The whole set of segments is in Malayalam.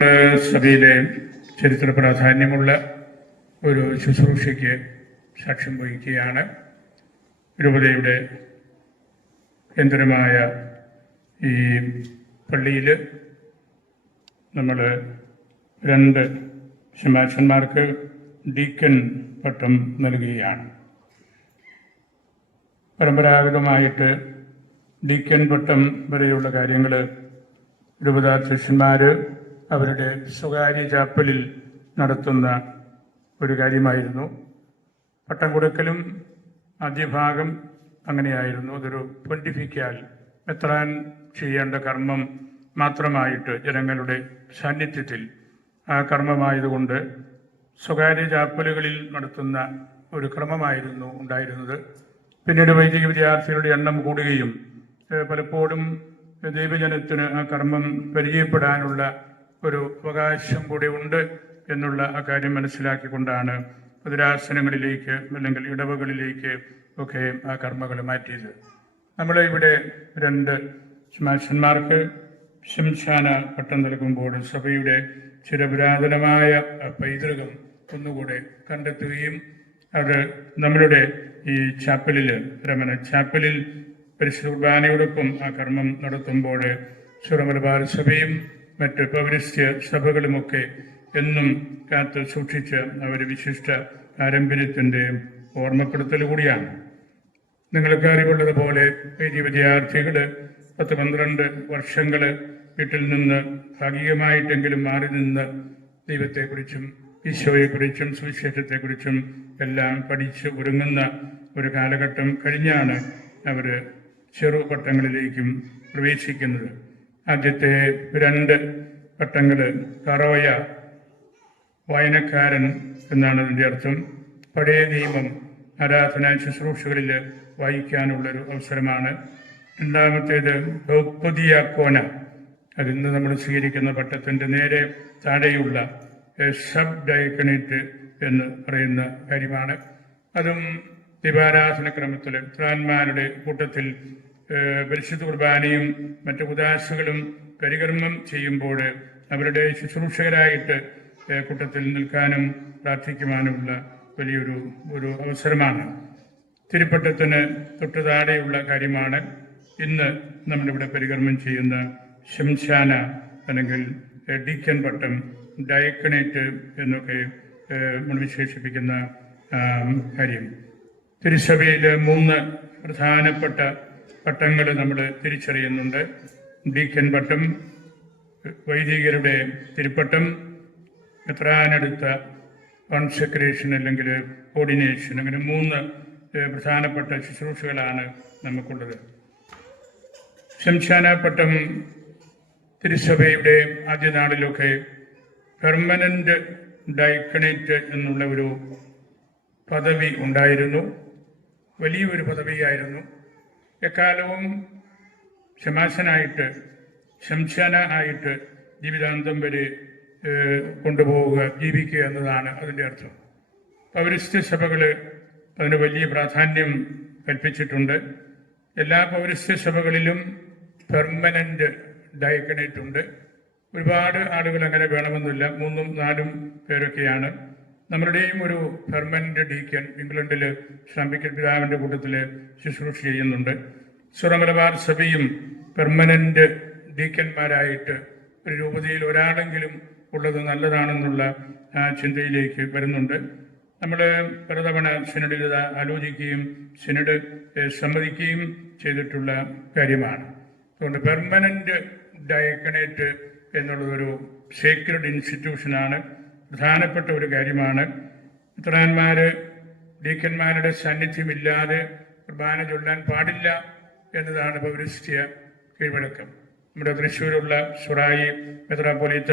സഭയിലെ ചരിത്ര പ്രാധാന്യമുള്ള ഒരു ശുശ്രൂഷയ്ക്ക് സാക്ഷ്യം വഹിക്കുകയാണ്. രൂപതയുടെ കേന്ദ്രമായ ഈ പള്ളിയിൽ നമ്മൾ രണ്ട് ശമാശന്മാർക്ക് ഡീക്കൻ പട്ടം നൽകുകയാണ്. പരമ്പരാഗതമായിട്ട് ഡീക്കൻ പട്ടം വരെയുള്ള കാര്യങ്ങൾ രൂപതാധ്യക്ഷന്മാർ അവരുടെ സ്വകാര്യ ചാപ്പലിൽ നടത്തുന്ന ഒരു കാര്യമായിരുന്നു. പട്ടം കൊടുക്കലും ആദ്യഭാഗം അങ്ങനെയായിരുന്നു. അതൊരു പൊന്റിഫിക്കാൽ എത്രാൻ ചെയ്യേണ്ട കർമ്മം മാത്രമായിട്ട് ജനങ്ങളുടെ സാന്നിധ്യത്തിൽ ആ കർമ്മമായതുകൊണ്ട് സ്വകാര്യ ചാപ്പലുകളിൽ നടത്തുന്ന ഒരു ക്രമമായിരുന്നു ഉണ്ടായിരുന്നത്. പിന്നീട് വൈദിക വിദ്യാർത്ഥികളുടെ എണ്ണം കൂടുകയും പലപ്പോഴും ദൈവജനത്തിന് ആ കർമ്മം പരിചയപ്പെടാനുള്ള ഒരു അവകാശം കൂടി ഉണ്ട് എന്നുള്ള ആ കാര്യം മനസ്സിലാക്കിക്കൊണ്ടാണ് പൊതുരാസനങ്ങളിലേക്ക് അല്ലെങ്കിൽ ഇടവകളിലേക്ക് ഒക്കെ ആ കർമ്മകൾ മാറ്റിയത്. നമ്മൾ ഇവിടെ രണ്ട് ശമാശന്മാർക്ക് ശംശാന പട്ടം നൽകുമ്പോൾ സഭയുടെ ചില പുരാതനമായ പൈതൃകം ഒന്നുകൂടെ കണ്ടെത്തുകയും അത് നമ്മളുടെ ഈ ചാപ്പലിൽ രമണ ചാപ്പലിൽ പരിശുദ്ധ കുർബാനയോടൊപ്പം ആ കർമ്മം നടത്തുമ്പോൾ സുറമലബാർ സഭയും മറ്റ് പൗരസ്ത്യ സഭകളുമൊക്കെ എന്നും കാത്തു സൂക്ഷിച്ച അവർ വിശിഷ്ട പാരമ്പര്യത്തിന്റെ ഓർമ്മപ്പെടുത്തൽ കൂടിയാണ്. നിങ്ങൾക്ക് അറിവുള്ളതുപോലെ വൈദ്യ വിദ്യാർത്ഥികൾ പത്ത് പന്ത്രണ്ട് വർഷങ്ങൾ വീട്ടിൽ നിന്ന് ഭാഗികമായിട്ടെങ്കിലും മാറി നിന്ന് ദൈവത്തെക്കുറിച്ചും ഈശോയെക്കുറിച്ചും സുവിശേഷത്തെക്കുറിച്ചും എല്ലാം പഠിച്ച് ഒരുങ്ങുന്ന ഒരു കാലഘട്ടം കഴിഞ്ഞാണ് അവർ ചെറു പട്ടങ്ങളിലേക്കും പ്രവേശിക്കുന്നത്. ആദ്യത്തെ രണ്ട് പട്ടങ്ങൾ കറോയ വായനക്കാരൻ എന്നാണ് അതിന്റെ അർത്ഥം. പഴയ നിയമം ആരാധന ശുശ്രൂഷകളിൽ വായിക്കാനുള്ളൊരു അവസരമാണ്. രണ്ടാമത്തേത് ബഹുപതിയാക്കോന അതിന്ന് നമ്മൾ സ്വീകരിക്കുന്ന പട്ടത്തിന്റെ നേരെ താഴെയുള്ള സബ് ഡയക്കണേറ്റ് എന്ന് പറയുന്ന കാര്യമാണ്. അതും ദിവാരാധന ക്രമത്തിൽ ത്രാന്മാരുടെ കൂട്ടത്തിൽ പരിശുദ്ധ കുർബാനയും മറ്റു ഉദാസുകളും പരികർമ്മം ചെയ്യുമ്പോൾ അവരുടെ ശുശ്രൂഷകരായിട്ട് കൂട്ടത്തിൽ നിൽക്കാനും പ്രാർത്ഥിക്കുവാനുമുള്ള വലിയൊരു ഒരു അവസരമാണ്. തിരുപ്പട്ടത്തിന് തൊട്ടു താഴെയുള്ള കാര്യമാണ് ഇന്ന് നമ്മളിവിടെ പരികർമ്മം ചെയ്യുന്ന ശംശാന അല്ലെങ്കിൽ ഡിക്കൻ പട്ടം ഡയക്കണേറ്റ് എന്നൊക്കെ നമ്മൾ വിശേഷിപ്പിക്കുന്ന കാര്യം. തിരുസഭയിലെ മൂന്ന് പ്രധാനപ്പെട്ട പട്ടങ്ങൾ നമ്മൾ തിരിച്ചറിയുന്നുണ്ട്. ഡീക്കൻ പട്ടം വൈദികരുടെ തിരുപ്പട്ടം എത്രാനടുത്ത കോൺസെക്രേഷൻ അല്ലെങ്കിൽ കോർഡിനേഷൻ അങ്ങനെ മൂന്ന് പ്രധാനപ്പെട്ട ശുശ്രൂഷകളാണ് നമുക്കുള്ളത്. ശംശാന പട്ടം തിരുസഭയുടെ ആദ്യ നാളിലൊക്കെ പെർമനന്റ് ഡയക്കണേറ്റ് എന്നുള്ള ഒരു പദവി ഉണ്ടായിരുന്നു. വലിയൊരു പദവിയായിരുന്നു. എക്കാലവും ശമാശനായിട്ട് ശംശന ആയിട്ട് ജീവിതാന്തം വരെ കൊണ്ടുപോവുക ജീവിക്കുക എന്നതാണ് അതിന്റെ അർത്ഥം. പൗരസ്ത്യ സഭകൾ അതിന് വലിയ പ്രാധാന്യം കൽപ്പിച്ചിട്ടുണ്ട്. എല്ലാ പൗരസ്ത്യ സഭകളിലും പെർമനന്റ് ഡയക്കണേറ്റ് ഉണ്ട്. ഒരുപാട് ആളുകൾ അങ്ങനെ വേണമെന്നില്ല. മൂന്നും നാലും പേരൊക്കെയാണ്. നമ്മളുടെയും ഒരു പെർമനന്റ് ഡീക്കൻ ഇംഗ്ലണ്ടിൽ ശ്രാമ്പിക്കൽ പിതാവിന്റെ കൂട്ടത്തിൽ ശുശ്രൂഷ ചെയ്യുന്നുണ്ട്. സുറമലബാർ സഭയും പെർമനന്റ് ഡീക്കന്മാരായിട്ട് ഒരു രൂപതയിൽ ഒരാളെങ്കിലും ഉള്ളത് നല്ലതാണെന്നുള്ള ചിന്തയിലേക്ക് വരുന്നുണ്ട്. നമ്മൾ പലതവണ സിനഡിൽ ആലോചിക്കുകയും സിനഡ് സമ്മതിക്കുകയും ചെയ്തിട്ടുള്ള കാര്യമാണ്. അതുകൊണ്ട് പെർമനന്റ് ഡയക്കണേറ്റ് എന്നുള്ളതൊരു സേക്രഡ് ഇൻസ്റ്റിറ്റ്യൂഷനാണ്. പ്രധാനപ്പെട്ട ഒരു കാര്യമാണ്. ഇത്രാന്മാര് ഡീക്കന്മാരുടെ സാന്നിധ്യമില്ലാതെ കുർബാന ചൊല്ലാൻ പാടില്ല എന്നതാണ് പൗരസ്ത്യ കീഴ്വഴക്കം. നമ്മുടെ തൃശ്ശൂരുള്ള സുറായി മെത്രാപ്പൊലീത്ത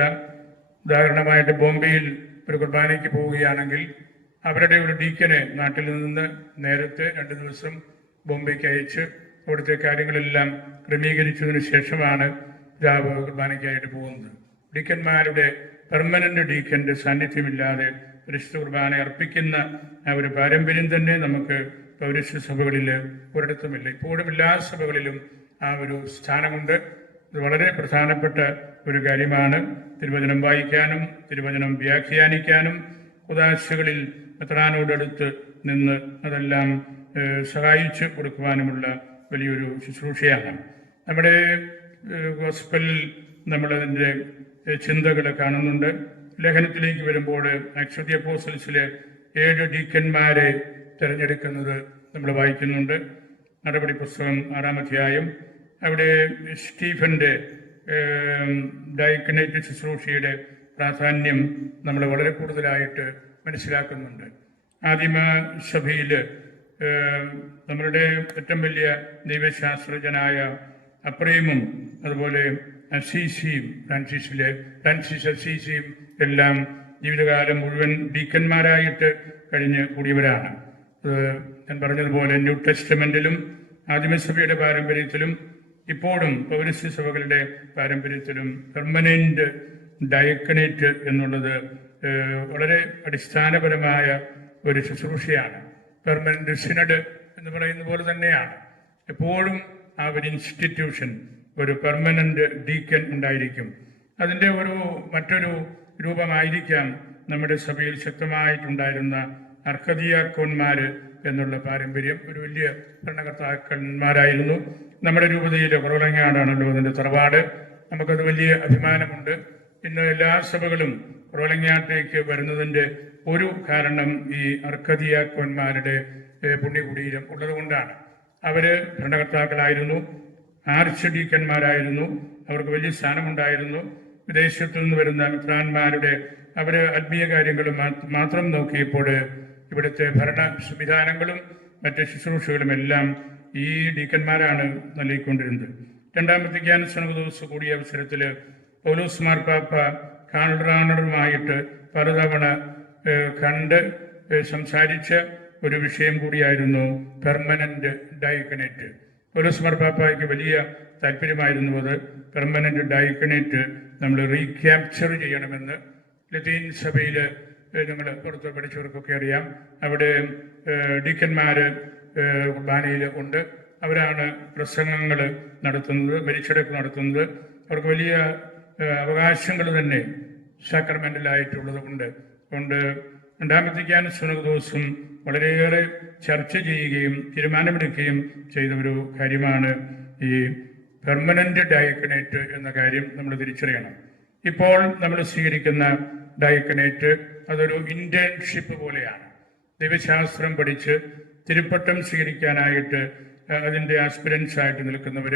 ഉദാഹരണമായിട്ട് ബോംബെയിൽ ഒരു കുർബാനയ്ക്ക് പോവുകയാണെങ്കിൽ അവരുടെ ഒരു ഡീക്കനെ നാട്ടിൽ നിന്ന് നേരത്തെ രണ്ട് ദിവസം ബോംബെക്ക് അയച്ച് അവിടുത്തെ കാര്യങ്ങളെല്ലാം ക്രമീകരിച്ചതിന് ശേഷമാണ് പിതാവ് കുർബാനയ്ക്കായിട്ട് പോകുന്നത്. ഡീക്കന്മാരുടെ പെർമനന്റ് ഡീക്കന്റെ സാന്നിധ്യമില്ലാതെ പരിശുദ്ധ കുർബാന അർപ്പിക്കുന്ന ആ ഒരു പാരമ്പര്യം തന്നെ നമുക്ക് പൗരസ്യ സഭകളിൽ ഒരിടത്തുമില്ല. ഇപ്പോഴും എല്ലാ സഭകളിലും ആ ഒരു സ്ഥാനമുണ്ട്. ഇത് വളരെ പ്രധാനപ്പെട്ട ഒരു കാര്യമാണ്. തിരുവചനം വായിക്കാനും തിരുവചനം വ്യാഖ്യാനിക്കാനും ഉദാശകളിൽ മെത്രാനോടടുത്ത് നിന്ന് അതെല്ലാം സഹായിച്ചു കൊടുക്കുവാനുമുള്ള വലിയൊരു ശുശ്രൂഷയാണ്. നമ്മുടെ ഏഹ്, ഗോസ്പലിൽ നമ്മളതിന്റെ ചിന്തകൾ കാണുന്നുണ്ട്. ലേഖനത്തിലേക്ക് വരുമ്പോൾ അക്ഷതി അപ്പോസൽസിലെ ഏഴ് ഡീക്കന്മാരെ തിരഞ്ഞെടുക്കുന്നത് നമ്മൾ വായിക്കുന്നുണ്ട്. നടപടി പുസ്തകം ആറാം അധ്യായം. അവിടെ സ്റ്റീഫന്റെ ഡയക്കനേറ്റ് ശുശ്രൂഷയുടെ പ്രാധാന്യം നമ്മൾ വളരെ കൂടുതലായിട്ട് മനസ്സിലാക്കുന്നുണ്ട്. ആദിമ സഭയിൽ നമ്മളുടെ ഏറ്റവും വലിയ ദൈവശാസ്ത്രജ്ഞനായ അപ്രേമും അതുപോലെ അസീസിയും ഫ്രാൻസിസിലെ ഫ്രാൻസിസ് അസീസിയും എല്ലാം ജീവിതകാലം മുഴുവൻ ഡീക്കന്മാരായിട്ട് കഴിഞ്ഞ് കൂടിയവരാണ്. ഞാൻ പറഞ്ഞതുപോലെ ന്യൂ ടെസ്റ്റമെന്റിലും ആദിമസഭയുടെ പാരമ്പര്യത്തിലും ഇപ്പോഴും പൗരസ്ത്യ സഭകളുടെ പാരമ്പര്യത്തിലും പെർമനന്റ് ഡയക്കണേറ്റ് എന്നുള്ളത് വളരെ അടിസ്ഥാനപരമായ ഒരു ശുശ്രൂഷയാണ്. പെർമനന്റ് സിനഡ് എന്ന് പറയുന്ന പോലെ തന്നെയാണ്. എപ്പോഴും ആ ഒരു ഇൻസ്റ്റിറ്റ്യൂഷൻ ഒരു പെർമനന്റ് ഡീക്കൻ ഉണ്ടായിരിക്കും. അതിന്റെ ഒരു മറ്റൊരു രൂപമായിരിക്കാം നമ്മുടെ സഭയിൽ ശക്തമായിട്ടുണ്ടായിരുന്ന അർഹദിയാക്കോന്മാര് എന്നുള്ള പാരമ്പര്യം. ഒരു വലിയ ഭരണകർത്താക്കന്മാരായിരുന്നു. നമ്മുടെ രൂപതയിലെ കുറവലങ്ങാടാണല്ലോ അതിന്റെ തറവാട്. നമുക്കത് വലിയ അഭിമാനമുണ്ട്. ഇന്ന് എല്ലാ സഭകളും കുറവലങ്ങാട്ടേക്ക് വരുന്നതിന്റെ ഒരു കാരണം ഈ അർഹതിയാക്കോന്മാരുടെ പുണ്യകുടീരം ഉള്ളതുകൊണ്ടാണ്. അവർ ഭരണകർത്താക്കളായിരുന്നു. ആർച്ച് ഡീക്കന്മാരായിരുന്നു അവർക്ക് വലിയ സ്ഥാനമുണ്ടായിരുന്നു. വിദേശത്തു നിന്ന് വരുന്ന മിത്രാന്മാരുടെ അവർ ആത്മീയ കാര്യങ്ങളും മാത്രം നോക്കിയപ്പോൾ ഇവിടുത്തെ ഭരണ സംവിധാനങ്ങളും മറ്റ് ശുശ്രൂഷകളും എല്ലാം ഈ ഡീക്കന്മാരാണ് നൽകിക്കൊണ്ടിരുന്നത്. രണ്ടാമത്തെ ജ്ഞാനസ്വന ദിവസം കൂടിയ അവസരത്തിൽ പൗലോസ് മാർപ്പാപ്പ കാണറുമായിട്ട് പലതവണ കണ്ട് സംസാരിച്ച ഒരു വിഷയം കൂടിയായിരുന്നു പെർമനന്റ് ഡയക്കനേറ്റ്. പൗലോസ് മാർപ്പാപ്പായ്ക്ക് വലിയ താല്പര്യമായിരുന്നു അത്. പെർമനന്റ് ഡയക്കണേറ്റ് നമ്മൾ റീക്യാപ്ചർ ചെയ്യണമെന്ന് ലത്തീൻ സഭയിൽ നമ്മൾ പുറത്ത് പഠിച്ചവർക്കൊക്കെ അറിയാം. അവിടെ ഡിക്കന്മാർ കുർബാനയിൽ ഉണ്ട്. അവരാണ് പ്രസംഗങ്ങൾ നടത്തുന്നത് മരിച്ചടക്ക് നടത്തുന്നത്. അവർക്ക് വലിയ അവകാശങ്ങൾ തന്നെ സാക്രമെന്റലായിട്ടുള്ളത് കൊണ്ട് അതുകൊണ്ട് രണ്ടാമത്തേക്കാൻ ജ്ഞാനസ്വന ദിവസം വളരെയേറെ ചർച്ച ചെയ്യുകയും തീരുമാനമെടുക്കുകയും ചെയ്ത ഒരു കാര്യമാണ് ഈ പെർമനന്റ് ഡയക്കനേറ്റ് എന്ന കാര്യം നമ്മൾ തിരിച്ചറിയണം. ഇപ്പോൾ നമ്മൾ സ്വീകരിക്കുന്ന ഡയക്കനേറ്റ് അതൊരു ഇന്റേൺഷിപ്പ് പോലെയാണ്. ദൈവശാസ്ത്രം പഠിച്ച് തിരുപ്പട്ടം സ്വീകരിക്കാനായിട്ട് അതിന്റെ ആസ്പിരൻസ് ആയിട്ട് നിൽക്കുന്നവർ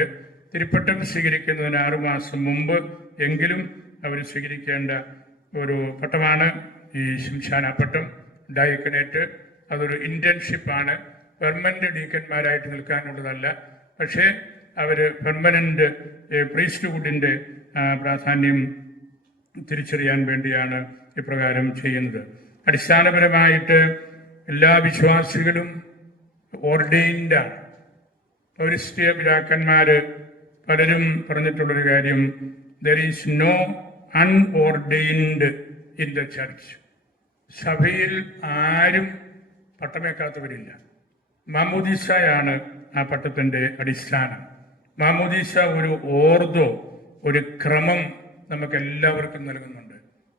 തിരുപ്പട്ടം സ്വീകരിക്കുന്നതിന് ആറുമാസം മുമ്പ് എങ്കിലും അവർ സ്വീകരിക്കേണ്ട ഒരു പട്ടമാണ് ഈ ശിംശാന പട്ടം ഡയക്കനേറ്റ് അതൊരു ഇന്റേൺഷിപ്പാണ് പെർമനന്റ് ഡീക്കന്മാരായിട്ട് നിൽക്കാനുള്ളതല്ല. പക്ഷേ അവർ പെർമനന്റ് പ്രീസ്റ്റ്ഹുഡിന്റെ പ്രാധാന്യം തിരിച്ചറിയാൻ വേണ്ടിയാണ് ഇപ്രകാരം ചെയ്യുന്നത്. അടിസ്ഥാനപരമായിട്ട് എല്ലാ വിശ്വാസികളും ഓർഡെയിൻഡാണ് പൗരസ്ത്യ പിതാക്കന്മാർ പലരും പറഞ്ഞിട്ടുള്ളൊരു കാര്യം there is no unordained in the church സഭയിൽ ആരും പട്ടമേക്കാത്തവരില്ല. മാമോദീസയാണ് ആ പട്ടത്തിന്റെ അടിസ്ഥാനം. മാമോദീസ ഒരു ഓർദോ ഒരു ക്രമം നമുക്ക് എല്ലാവർക്കും നൽകുന്നുണ്ട്.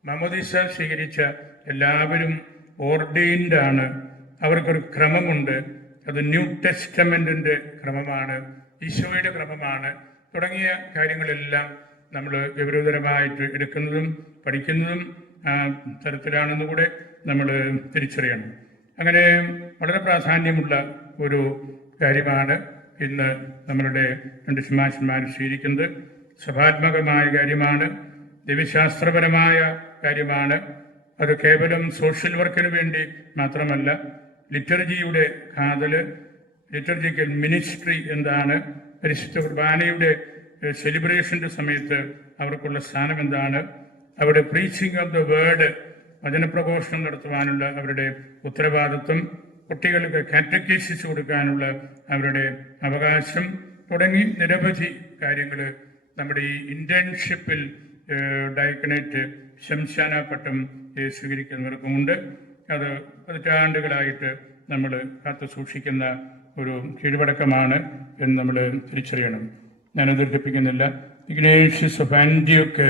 മാമോദീസ സ്വീകരിച്ച എല്ലാവരും ഓർഡെയിൻഡ് ആണ് അവർക്കൊരു ക്രമമുണ്ട്. അത് ന്യൂ ടെസ്റ്റമെന്റിന്റെ ക്രമമാണ് ഈശോയുടെ ക്രമമാണ്. തുടങ്ങിയ കാര്യങ്ങളെല്ലാം നമ്മൾ ഗൗരവതരമായിട്ട് എടുക്കുന്നതും പഠിക്കുന്നതും ആ തരത്തിലാണെന്ന് കൂടെ നമ്മൾ തിരിച്ചറിയണം. അങ്ങനെ വളരെ പ്രാധാന്യമുള്ള ഒരു കാര്യമാണ് ഇന്ന് നമ്മളുടെ രണ്ട് ശുമാശന്മാർ സ്വീകരിക്കുന്നത്. സഭാത്മകമായ കാര്യമാണ് ദൈവശാസ്ത്രപരമായ കാര്യമാണ്. അത് കേവലം സോഷ്യൽ വർക്കിന് വേണ്ടി മാത്രമല്ല ലിറ്റർജിയുടെ കാതൽ ലിറ്റർജിക്കൽ മിനിസ്ട്രി എന്താണ് പരിശുദ്ധ കുർബാനയുടെ സെലിബ്രേഷന്റെ സമയത്ത് അവർക്കുള്ള സ്ഥാനം എന്താണ് അവിടെ പ്രീച്ചിങ് ഓഫ് ദ വേർഡ് വചനപ്രഘോഷണം നടത്തുവാനുള്ള അവരുടെ ഉത്തരവാദിത്വം കുട്ടികൾക്ക് കാറ്റഗൈസിസ് കൊടുക്കാനുള്ള അവരുടെ അവകാശം തുടങ്ങി നിരവധി കാര്യങ്ങൾ നമ്മുടെ ഈ ഇന്റേൺഷിപ്പിൽ ഡയക്കനേറ്റ് ശംശാന പട്ടം സ്വീകരിക്കുന്നവർക്കുമുണ്ട്. അത് പതിറ്റാണ്ടുകളായിട്ട് നമ്മൾ കാത്തു സൂക്ഷിക്കുന്ന ഒരു കീഴ്വടക്കമാണ് എന്ന് നമ്മൾ തിരിച്ചറിയണം. ഞാൻ ദീർഘിപ്പിക്കുന്നില്ല ഇഗ്നേഷ്യസ് ഓഫ് ആന്റിയൊക്കെ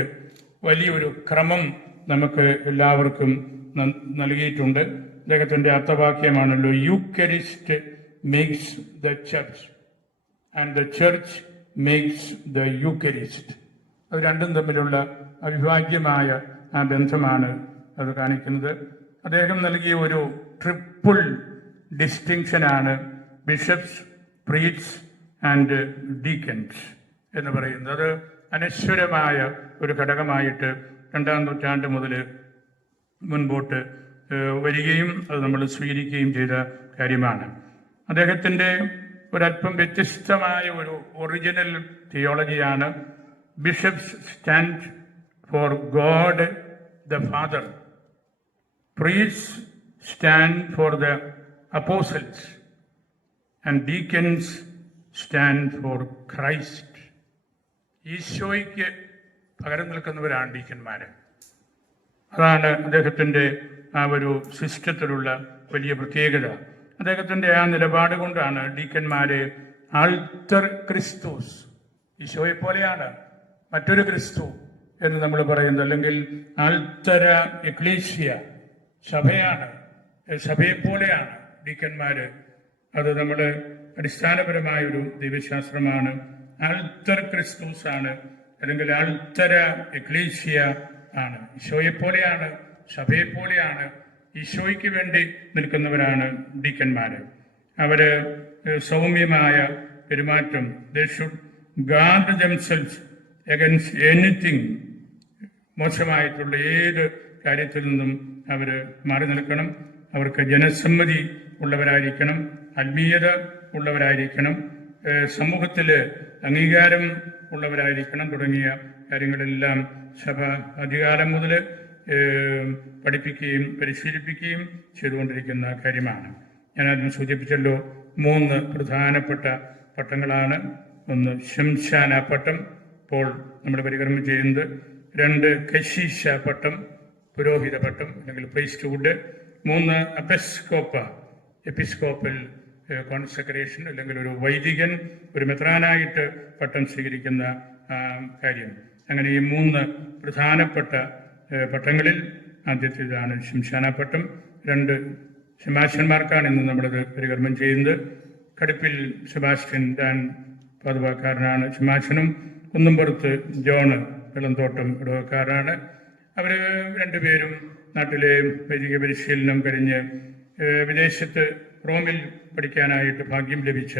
വലിയൊരു ക്രമം നമുക്ക് എല്ലാവർക്കും നൽകിയിട്ടുണ്ട്. അദ്ദേഹത്തിന്റെ അർത്ഥവാക്യമാണല്ലോ Eucharist makes the church and the church makes the Eucharist അത് രണ്ടും തമ്മിലുള്ള അവിഭാജ്യമായ ആ ബന്ധമാണ് അത് കാണിക്കുന്നത്. അദ്ദേഹം നൽകിയ ഒരു ട്രിപ്പിൾ ഡിസ്റ്റിങ്ഷനാണ് ബിഷപ്സ് പ്രീറ്റ്സ് ആൻഡ് ഡീക്കൻസ് എന്ന് പറയുന്നത്. അത് അനശ്വരമായ ഒരു ഘടകമായിട്ട് രണ്ടാം നൂറ്റാണ്ട് മുതൽ മുൻപോട്ട് വരികയും അത് നമ്മൾ സ്വീകരിക്കുകയും ചെയ്ത കാര്യമാണ്. അദ്ദേഹത്തിന്റെ ഒരല്പം വ്യത്യസ്തമായ ഒരു original തിയോളജിയാണ് bishops stand for God the Father priests stand for the apostles and deacons stand for Christ ഈശോയ്ക്ക് പകരം നിൽക്കുന്നവരാണ് ഡീക്കന്മാർ അതാണ് അദ്ദേഹത്തിന്റെ ആ ഒരു സിസ്റ്റത്തിലുള്ള വലിയ പ്രത്യേകത. അദ്ദേഹത്തിന്റെ ആ നിലപാട് കൊണ്ടാണ് ഡീക്കന്മാരെ ആൾത്തർ ക്രിസ്തുസ്. ഈശോയെ പോലെയാണ് മറ്റൊരു ക്രിസ്തു എന്ന് നമ്മൾ പറയുന്നത്. അല്ലെങ്കിൽ ആൾത്തര എക്ലീഷ്യ സഭയാണ് സഭയെ പോലെയാണ് ഡീക്കന്മാർ അത് നമ്മുടെ അടിസ്ഥാനപരമായൊരു ദൈവശാസ്ത്രമാണ്. ആൾത്തർ ക്രിസ്തുസ് ആണ് അല്ലെങ്കിൽ ആൾത്തര എക്ലീസിയ ആണ്. ഈശോയെ പോലെയാണ് പോലെയാണ് ഈശോയ്ക്ക് വേണ്ടി നിൽക്കുന്നവരാണ് ഡീക്കന്മാര്. അവർ സൗമ്യമായ പെരുമാറ്റം. They should guard themselves against anything മോശമായിട്ടുള്ള ഏത് കാര്യത്തിൽ നിന്നും അവർ മാറി നിൽക്കണം. അവർക്ക് ജനസമ്മതി ഉള്ളവരായിരിക്കണം. ആത്മീയത ഉള്ളവരായിരിക്കണം. സമൂഹത്തിൽ അംഗീകാരം ഉള്ളവരായിരിക്കണം തുടങ്ങിയ കാര്യങ്ങളെല്ലാം സഭ അധികാരം മുതൽ പഠിപ്പിക്കുകയും പരിശീലിപ്പിക്കുകയും ചെയ്തുകൊണ്ടിരിക്കുന്ന കാര്യമാണ്. ഞാൻ ആദ്യം സൂചിപ്പിച്ചല്ലോ മൂന്ന് പ്രധാനപ്പെട്ട പട്ടങ്ങളാണ്. ഒന്ന് ശംശാന പട്ടം ഇപ്പോൾ നമ്മൾ പരികർമ്മം ചെയ്യുന്നത്. രണ്ട് കശീശ പട്ടം പുരോഹിത പട്ടം അല്ലെങ്കിൽ പ്രീസ്റ്റ്ഹുഡ് മൂന്ന് അപെസ്കോപ്പ എപ്പിസ്കോപ്പൽ കോൺസെക്രേഷൻ അല്ലെങ്കിൽ ഒരു വൈദികൻ ഒരു മെത്രാനായിട്ട് പട്ടം സ്വീകരിക്കുന്ന കാര്യം. അങ്ങനെ ഈ മൂന്ന് പ്രധാനപ്പെട്ട പട്ടങ്ങളിൽ ആദ്യത്തേതാണ് ശിംശാന പട്ടം രണ്ട് ശമാശന്മാർക്കാണ് ഇന്ന് നമ്മളത് പരികർമ്മം ചെയ്യുന്നത്. കടുപ്പിൽ സെബാസ്റ്റ്യൻ ഡാൻ പതുവാക്കാരനാണ് ശമാശനും കുന്നുംപുറത്ത് ജോണ് വെള്ളംതോട്ടം ഇടവക്കാരനാണ്. അവർ രണ്ടുപേരും നാട്ടിലെ വൈദിക പരിശീലനം കഴിഞ്ഞ് വിദേശത്ത് റോമിൽ പഠിക്കാനായിട്ട് ഭാഗ്യം ലഭിച്ച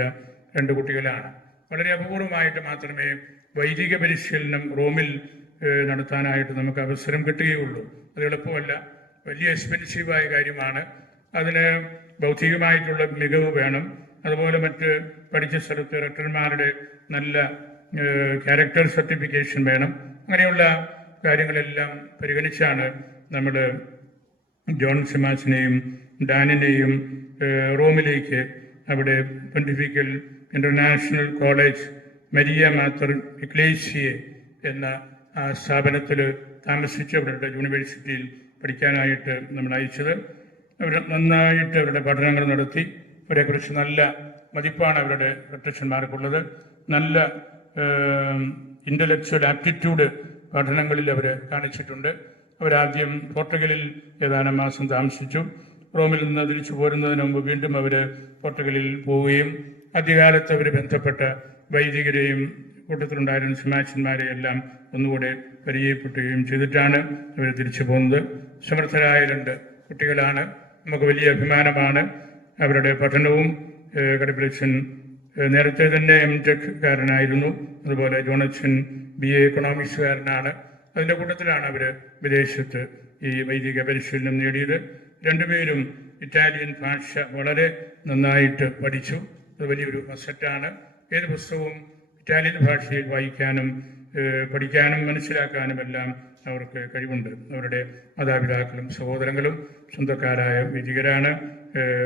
രണ്ട് കുട്ടികളാണ്. വളരെ അപൂർവമായിട്ട് മാത്രമേ വൈദിക പരിശീലനം റോമിൽ നടത്താനായിട്ട് നമുക്ക് അവസരം കിട്ടുകയുള്ളൂ. അത് എളുപ്പമല്ല. വലിയ എക്സ്പെൻസീവായ കാര്യമാണ്. അതിന് ബൗദ്ധികമായിട്ടുള്ള മികവ് വേണം. അതുപോലെ മറ്റ് പഠിച്ച സ്ഥലത്ത് റക്ടർമാരുടെ നല്ല ക്യാരക്ടർ സർട്ടിഫിക്കേഷൻ വേണം. അങ്ങനെയുള്ള കാര്യങ്ങളെല്ലാം പരിഗണിച്ചാണ് നമ്മൾ ജോൺ സിമാസിനെയും ഡാനിനെയും റോമിലേക്ക് അവിടെ pontifical international college Maria Mater Ecclesiae എന്ന ആ സ്ഥാപനത്തിൽ താമസിച്ച് അവരുടെ യൂണിവേഴ്സിറ്റിയിൽ പഠിക്കാനായിട്ട് നമ്മൾ അയച്ചത്. അവർ നന്നായിട്ട് അവരുടെ പഠനങ്ങൾ നടത്തി. അവരെക്കുറിച്ച് നല്ല മതിപ്പാണ് അവരുടെ പ്രത്യക്ഷന്മാർക്കുള്ളത് നല്ല ഇന്റലക്ച്വൽ ആപ്റ്റിറ്റ്യൂഡ് പഠനങ്ങളിൽ അവർ കാണിച്ചിട്ടുണ്ട്. അവരാദ്യം പോർട്ടുഗലിൽ ഏതാനും മാസം താമസിച്ചു. റോമിൽ നിന്ന് തിരിച്ചു പോരുന്നതിന് മുമ്പ് വീണ്ടും അവർ പോർട്ടുഗലിൽ പോവുകയും അധികാലത്ത് അവർ ബന്ധപ്പെട്ട വൈദികരെയും കൂട്ടത്തിലുണ്ടായിരുന്ന സിമാച്ചന്മാരെ എല്ലാം ഒന്നുകൂടെ പരിചയപ്പെടുകയും ചെയ്തിട്ടാണ് അവർ തിരിച്ചു പോകുന്നത്. സമർത്ഥരായ രണ്ട് കുട്ടികളാണ്. നമുക്ക് വലിയ അഭിമാനമാണ് അവരുടെ പഠനവും കടപ്പിലച്ചൻ നേരത്തെ തന്നെ എം ടെക്കാരനായിരുന്നു അതുപോലെ ജോണച്ചൻ ബി എ എക്കണോമിക്സുകാരനാണ് അതിന്റെ കൂട്ടത്തിലാണ് അവർ വിദേശത്ത് ഈ വൈദിക പരിശീലനം നേടിയത്. രണ്ടുപേരും ഇറ്റാലിയൻ ഭാഷ വളരെ നന്നായിട്ട് പഠിച്ചു. അത് വലിയൊരു അസറ്റാണ് ഏത് പുസ്തകവും ഇറ്റാലിയൻ ഭാഷയിൽ വായിക്കാനും പഠിക്കാനും മനസ്സിലാക്കാനും എല്ലാം അവർക്ക് കഴിവുണ്ട്. അവരുടെ മാതാപിതാക്കളും സഹോദരങ്ങളും സ്വന്തക്കാരായ വിധികരാണ്.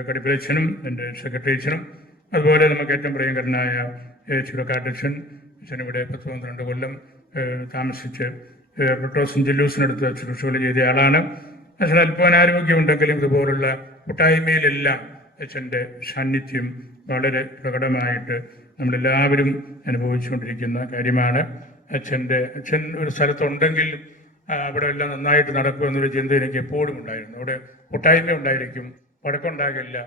കടുപ്പിലച്ഛനും എന്റെ സെക്രട്ടറിയച്ചനും അതുപോലെ നമുക്ക് ഏറ്റവും പ്രിയങ്കരനായ ചുരക്കാട്ടച്ഛൻ അച്ഛൻ. ഇവിടെ പത്ത് പന്ത്രണ്ട് കൊല്ലം താമസിച്ച് പെട്രോസും ജെല്ലൂസിനടുത്ത് ശുശ്രൂഷകൾ ചെയ്ത ആളാണ്. അച്ഛൻ അല്പം അനാരോഗ്യമുണ്ടെങ്കിലും ഇതുപോലുള്ള കൂട്ടായ്മയിലെല്ലാം അച്ഛന്റെ സാന്നിധ്യം വളരെ പ്രകടമായിട്ട് നമ്മളെല്ലാവരും അനുഭവിച്ചുകൊണ്ടിരിക്കുന്ന കാര്യമാണ്. അച്ഛന്റെ അച്ഛൻ ഒരു സ്ഥലത്തുണ്ടെങ്കിൽ അവിടെ എല്ലാം നന്നായിട്ട് നടക്കുമെന്നൊരു ചിന്ത എനിക്ക് എപ്പോഴും ഉണ്ടായിരുന്നു. അവിടെ കൂട്ടായ്മ ഉണ്ടായിരിക്കും വടക്കുണ്ടാകില്ല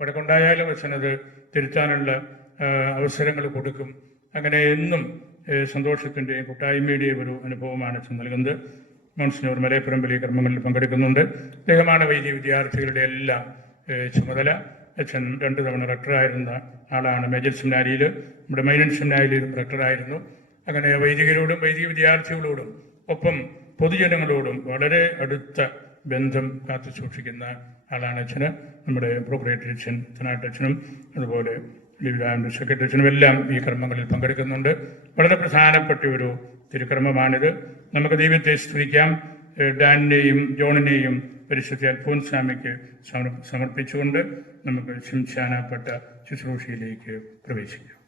വടക്കുണ്ടായാലും അച്ഛനത് തിരുത്താനുള്ള അവസരങ്ങൾ കൊടുക്കും. അങ്ങനെ എന്നും സന്തോഷത്തിന്റെയും കൂട്ടായ്മയുടെയും ഒരു അനുഭവമാണ് അച്ഛൻ നൽകുന്നത്. മോൺസിനോർ മലയപ്പുറമ്പിൽ ഈ കർമ്മങ്ങളിൽ പങ്കെടുക്കുന്നുണ്ട്. അദ്ദേഹമാണ് വൈദ്യ വിദ്യാർത്ഥികളുടെ എല്ലാം ചുമതല. അച്ഛൻ രണ്ട് തവണ റക്ടറായിരുന്ന ആളാണ് മേജർ സെമിനാരിയിൽ നമ്മുടെ മൈനൻ സെമിനാരിയിൽ റക്ടറായിരുന്നു അങ്ങനെ വൈദികരോടും വൈദിക വിദ്യാർത്ഥികളോടും ഒപ്പം പൊതുജനങ്ങളോടും വളരെ അടുത്ത ബന്ധം കാത്തു സൂക്ഷിക്കുന്ന ആളാണ് അച്ഛന്. നമ്മുടെ പ്രോപ്പറേറ്റർ അച്ഛൻ തനാട്ടച്ഛനും അതുപോലെ ലിവിലാൻഡ് സെക്രട്ടറി അച്ഛനും എല്ലാം ഈ കർമ്മങ്ങളിൽ പങ്കെടുക്കുന്നുണ്ട്. വളരെ പ്രധാനപ്പെട്ട ഒരു തിരുക്കർമ്മമാണിത് നമുക്ക് ദൈവത്തെ സ്തുതിക്കാം. ഡാനിനെയും ജോണിനെയും പരിശുദ്ധ അൽഫോൻസാമയ്ക്ക് സമർ- സമർപ്പിച്ചുകൊണ്ട് നമുക്ക് ശംശാനപ്പെട്ട ശുശ്രൂഷയിലേക്ക് പ്രവേശിക്കാം.